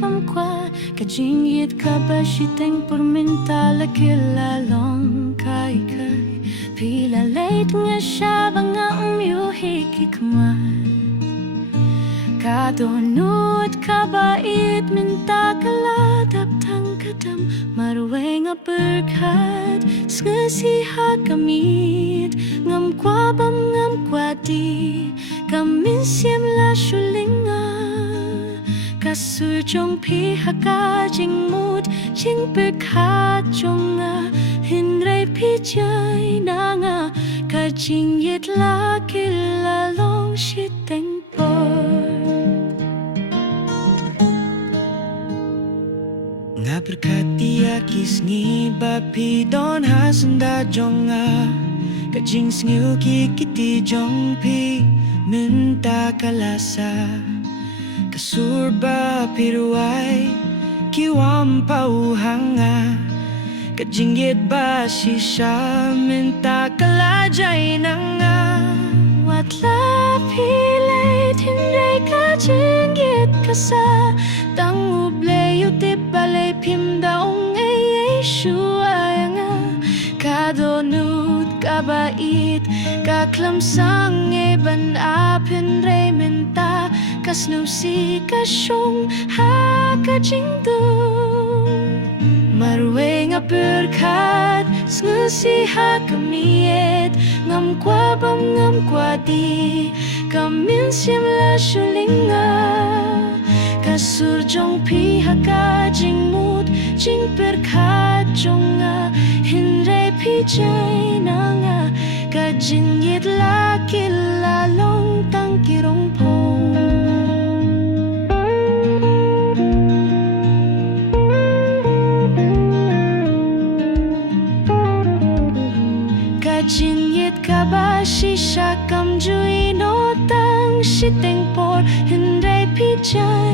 pamkwa kajingit kabashiteng perminta lakilalong kai pila late nga siya nga umyuhi kikman kadonut kabait minta kaladap tang kadam marwe nga berkat skasiha kamit ngam kwabam ngam kwati kamin siem la shulinga kasur jong pihaka jing mut jing berkat jonga hinray pijay nanga kajing yet la kilalong shiteng por nga berkati akis ngi bapi don hasanda jonga kajing sngiu kikiti jong pi minta kalasa kasurba piruai kiwam pauhanga kajinggit ba sisya minta kalajay nanga watla pilay tinray kajinggit kasa tang ubleyo tipalay pimdaong ay shuayanga kadonut kabait kaklamsang eban apin ray minta kasnusi kasyong hakajingdong marwe nga berkat snusi hakamiet ngam kwabam ngam kwadi kamin siem la shulinga kasurjong pihaka jing mut jing berkat jonga hinray pijay nanga kajing yit la kilalong tangkirong pong kajing yit kabashi shakam jui no tang shiteng por hinray pijay